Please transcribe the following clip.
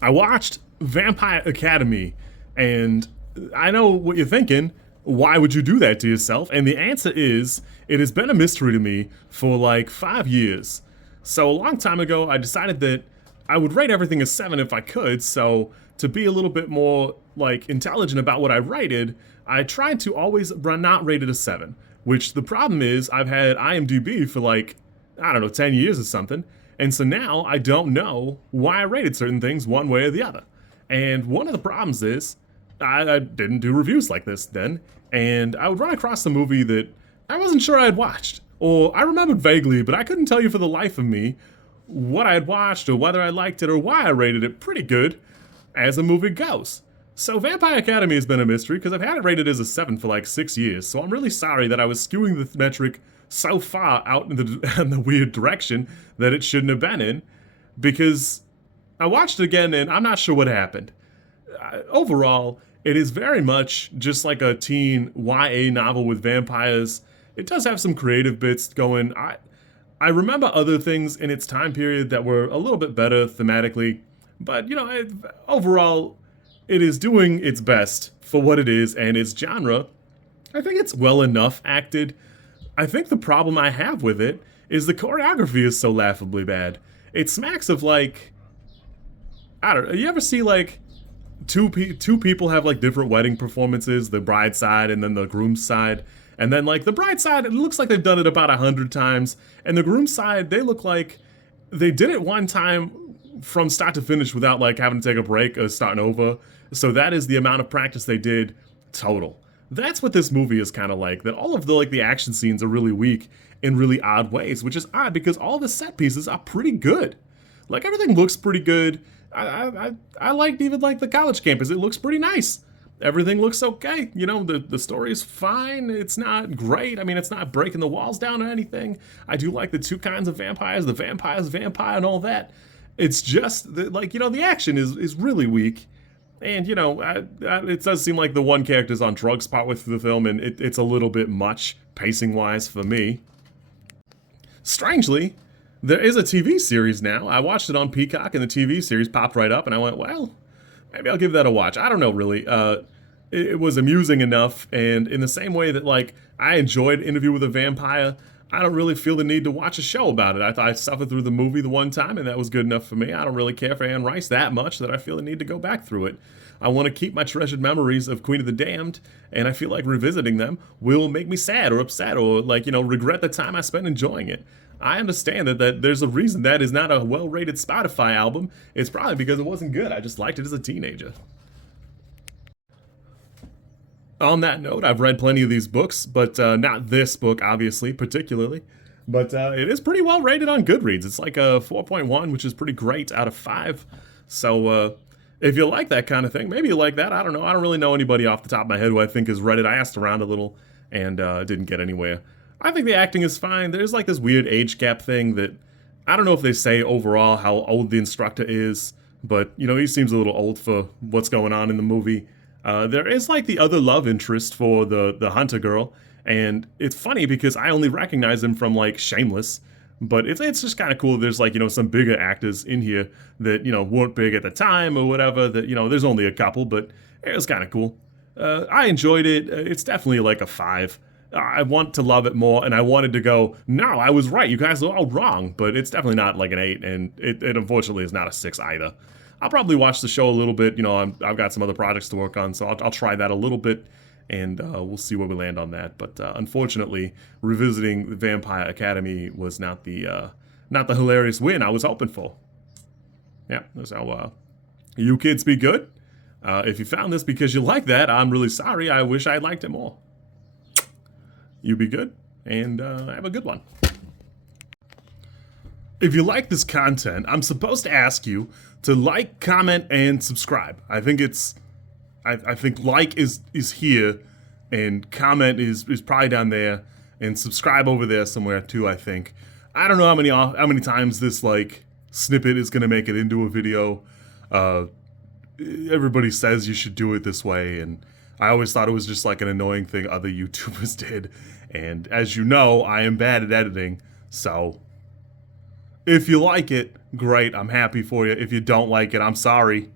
I watched Vampire Academy, and I know what you're thinking. Why would you do that to yourself? And the answer is, it has been a mystery to me for like 5 years. So a long time ago, I decided that I would rate everything a 7 if I could. So to be a little bit more like intelligent about what I rated, I tried to always not rate it a 7. Which the problem is, I've had IMDB for like, I don't know, 10 years or something. And so now I don't know why I rated certain things one way or the other. And one of the problems is I didn't do reviews like this then. And I would run across a movie that I wasn't sure I had watched. Or I remembered vaguely, but I couldn't tell you for the life of me what I had watched or whether I liked it or why I rated it pretty good as a movie goes. So Vampire Academy has been a mystery because I've had it rated as a 7 for like 6 years, so I'm really sorry that I was skewing the metric so far out in the weird direction that it shouldn't have been in, because I watched it again and I'm not sure what happened. Overall, it is very much just like a teen YA novel with vampires. It does have some creative bits going. I remember other things in its time period that were a little bit better thematically, but overall, it is doing its best for what it is and its genre. I think it's well enough acted. I think the problem I have with it is the choreography is so laughably bad. It smacks of like, I don't know, you ever see like two people have like different wedding performances, the bride's side and then the groom's side, and then like the bride's side, it looks like they've done it about 100 times, and the groom's side, they look like they did it one time from start to finish without like having to take a break or starting over. So that is the amount of practice they did total. That's what this movie is kind of like. That all of the action scenes are really weak in really odd ways, which is odd because all the set pieces are pretty good. Like everything looks pretty good. I liked even like the college campus. It looks pretty nice. Everything looks okay. The story is fine. It's not great. I mean, it's not breaking the walls down or anything. I do like the two kinds of vampires, the vampires, vampire, and all that. It's just that, the action is really weak. And, it does seem like the one character's on drugs partway through the film, and it's a little bit much, pacing-wise, for me. Strangely, there is a TV series now. I watched it on Peacock, and the TV series popped right up, and I went, well, maybe I'll give that a watch. I don't know, really. It was amusing enough, and in the same way that, I enjoyed Interview with a Vampire, I don't really feel the need to watch a show about it. I suffered through the movie the one time, and that was good enough for me. I don't really care for Anne Rice that much that I feel the need to go back through it. I want to keep my treasured memories of Queen of the Damned, and I feel like revisiting them will make me sad or upset or, regret the time I spent enjoying it. I understand that there's a reason that is not a well-rated Spotify album. It's probably because it wasn't good. I just liked it as a teenager. On that note, I've read plenty of these books, but not this book, obviously, particularly. But it is pretty well rated on Goodreads. It's like a 4.1, which is pretty great out of 5. So if you like that kind of thing, maybe you like that. I don't know. I don't really know anybody off the top of my head who I think has read it. I asked around a little and didn't get anywhere. I think the acting is fine. There's this weird age gap thing that I don't know if they say overall how old the instructor is, but he seems a little old for what's going on in the movie. There is the other love interest for the hunter girl, and it's funny because I only recognize him from Shameless, but it's just kind of cool. There's some bigger actors in here that weren't big at the time or whatever. That there's only a couple, but it was kind of cool. I enjoyed it. It's definitely a 5. I want to love it more, and I wanted to go, no, I was right. You guys are all wrong, but it's definitely not an 8, and it unfortunately is not a 6 either. I'll probably watch the show a little bit. I've got some other projects to work on, so I'll try that a little bit, and we'll see where we land on that. But unfortunately, revisiting the Vampire Academy was not the hilarious win I was hoping for. Yeah, so you kids be good. If you found this because you like that, I'm really sorry. I wish I liked it more. You be good, and have a good one. If you like this content, I'm supposed to ask you to like, comment, and subscribe. I think I think like is here, and comment is probably down there, and subscribe over there somewhere too. I think. I don't know how many times this snippet is gonna make it into a video. Everybody says you should do it this way, and I always thought it was just an annoying thing other YouTubers did. And as you know, I am bad at editing, so If you like it, great. I'm happy for you. If you don't like it, I'm sorry.